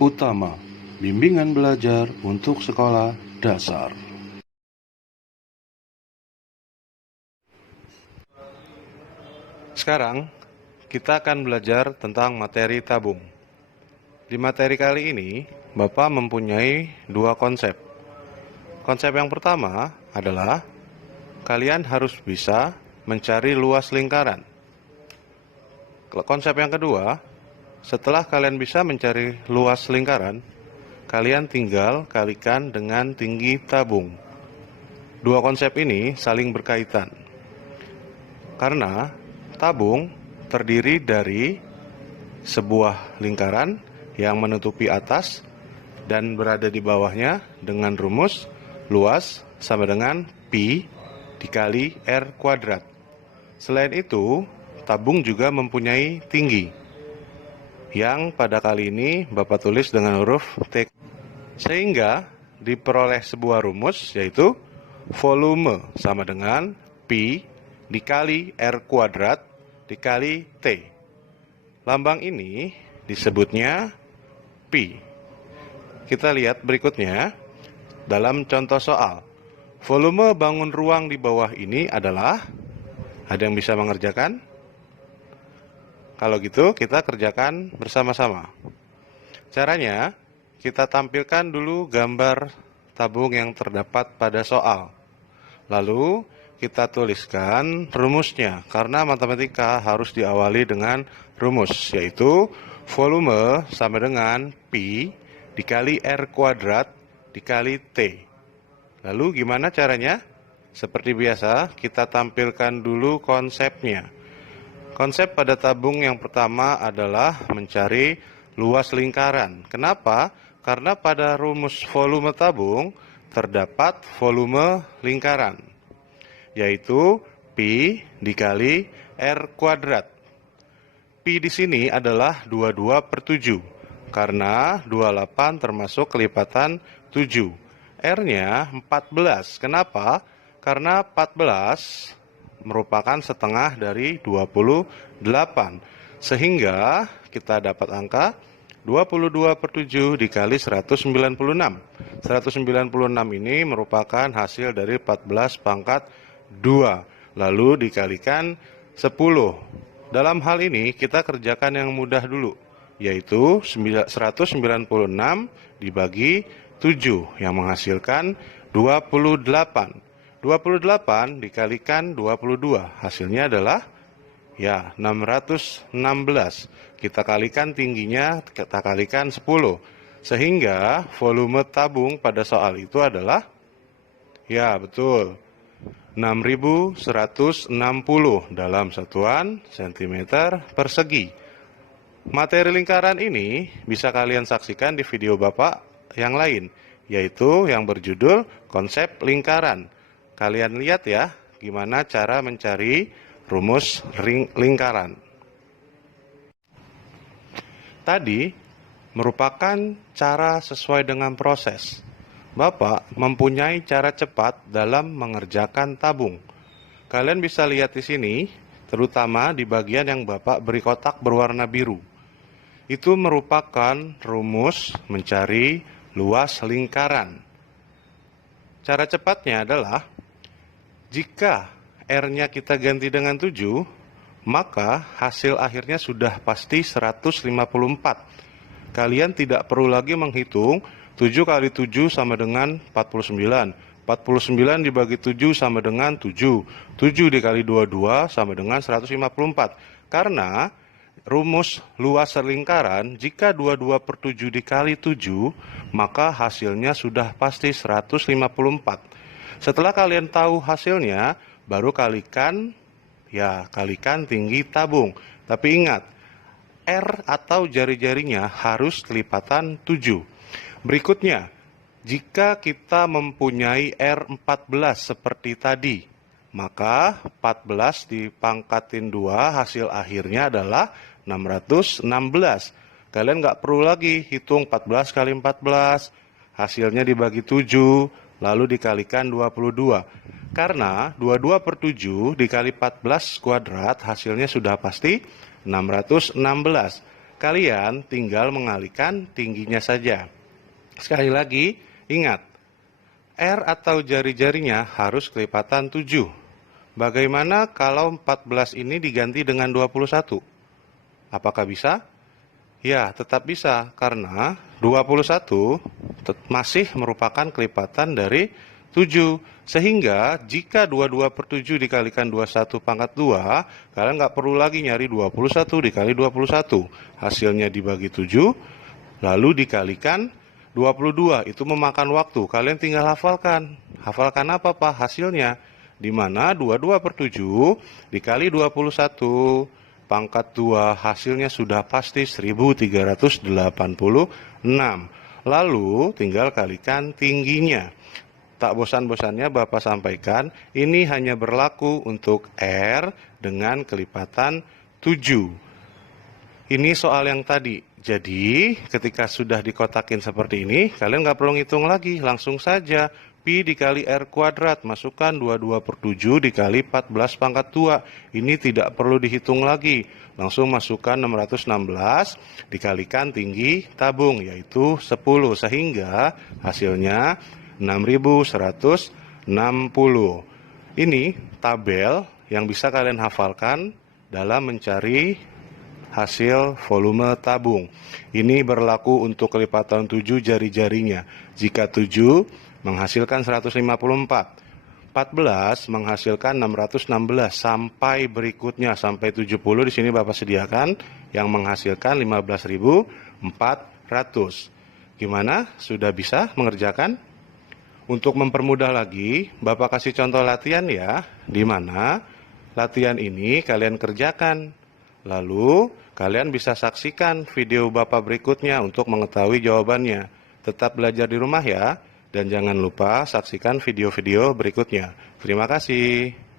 Utama, bimbingan belajar untuk sekolah dasar. Sekarang, kita akan belajar tentang materi tabung. Di materi kali ini, Bapak mempunyai dua konsep. Konsep yang pertama adalah kalian harus bisa mencari luas lingkaran. Konsep yang kedua, setelah kalian bisa mencari luas lingkaran, kalian tinggal kalikan dengan tinggi tabung. Dua konsep ini saling berkaitan. Karena tabung terdiri dari sebuah lingkaran yang menutupi atas dan berada di bawahnya dengan rumus luas sama dengan pi dikali R kuadrat. Selain itu, tabung juga mempunyai tinggi yang pada kali ini Bapak tulis dengan huruf T. Sehingga diperoleh sebuah rumus yaitu volume sama dengan pi dikali R kuadrat dikali T. Lambang ini disebutnya pi. Kita lihat berikutnya dalam contoh soal. Volume bangun ruang di bawah ini adalah, ada yang bisa mengerjakan? Kalau gitu kita kerjakan bersama-sama. Caranya, kita tampilkan dulu gambar tabung yang terdapat pada soal. Lalu kita tuliskan rumusnya, karena matematika harus diawali dengan rumus, yaitu volume sama dengan pi dikali R kuadrat dikali T. Lalu gimana caranya? Seperti biasa, kita tampilkan dulu konsepnya. Konsep pada tabung yang pertama adalah mencari luas lingkaran. Kenapa? Karena pada rumus volume tabung terdapat volume lingkaran, yaitu pi dikali R kuadrat. Pi di sini adalah 22/7, karena 28 termasuk kelipatan 7. R-nya 14. Kenapa? Karena 14 merupakan setengah dari 28. Sehingga kita dapat angka 22/7 dikali 196. 196 ini merupakan hasil dari 14 pangkat 2. Lalu dikalikan 10. Dalam hal ini kita kerjakan yang mudah dulu, yaitu 196 dibagi 7 yang menghasilkan 28. 28 dikalikan 22, hasilnya adalah 616. Kita kalikan tingginya, kita kalikan 10. Sehingga volume tabung pada soal itu adalah, betul, 6160 dalam satuan cm persegi. Materi lingkaran ini bisa kalian saksikan di video Bapak yang lain, yaitu yang berjudul konsep lingkaran. Kalian lihat ya, gimana cara mencari rumus lingkaran. Tadi merupakan cara sesuai dengan proses. Bapak mempunyai cara cepat dalam mengerjakan tabung. Kalian bisa lihat di sini, terutama di bagian yang Bapak beri kotak berwarna biru. Itu merupakan rumus mencari luas lingkaran. Cara cepatnya adalah, jika R-nya kita ganti dengan 7, maka hasil akhirnya sudah pasti 154. Kalian tidak perlu lagi menghitung 7 kali 7 sama dengan 49. 49 dibagi 7 sama dengan 7. 7 dikali 22 sama dengan 154. Karena rumus luas lingkaran, jika 22/7 dikali 7, maka hasilnya sudah pasti 154. Setelah kalian tahu hasilnya, baru kalikan tinggi tabung. Tapi ingat, R atau jari-jarinya harus kelipatan 7. Berikutnya, jika kita mempunyai R14 seperti tadi, maka 14 dipangkatin 2, hasil akhirnya adalah 616. Kalian nggak perlu lagi hitung 14 kali 14, hasilnya dibagi 7, lalu dikalikan 22. Karena 22/7 dikali 14 kuadrat hasilnya sudah pasti 616. Kalian tinggal mengalihkan tingginya saja. Sekali lagi, ingat, R atau jari-jarinya harus kelipatan 7. Bagaimana kalau 14 ini diganti dengan 21? Apakah bisa? Ya, tetap bisa, karena 21 masih merupakan kelipatan dari 7. Sehingga jika 22/7 dikalikan 21 pangkat 2, kalian nggak perlu lagi nyari 21 dikali 21. Hasilnya dibagi 7, lalu dikalikan 22. Itu memakan waktu. Kalian tinggal hafalkan. Hafalkan apa, Pak? Hasilnya. Di mana 22/7 dikali 21 pangkat 2 hasilnya sudah pasti 1386. Lalu tinggal kalikan tingginya. Tak bosan-bosannya Bapak sampaikan, ini hanya berlaku untuk R dengan kelipatan 7. Ini soal yang tadi. Jadi, ketika sudah dikotakin seperti ini, kalian nggak perlu ngitung lagi. Langsung saja, Pi dikali R kuadrat. Masukkan 22/7 dikali 14 pangkat 2. Ini tidak perlu dihitung lagi. Langsung masukkan 616 dikalikan tinggi tabung, yaitu 10. Sehingga hasilnya 6160. Ini tabel yang bisa kalian hafalkan dalam mencari hasil volume tabung. Ini berlaku untuk kelipatan 7 jari-jarinya. Jika 7 menghasilkan 154, 14 menghasilkan 616, sampai berikutnya sampai 70 di sini Bapak sediakan yang menghasilkan 15.400. Gimana? Sudah bisa mengerjakan? Untuk mempermudah lagi, Bapak kasih contoh latihan ya, di mana latihan ini kalian kerjakan. Lalu, kalian bisa saksikan video Bapak berikutnya untuk mengetahui jawabannya. Tetap belajar di rumah ya, dan jangan lupa saksikan video-video berikutnya. Terima kasih.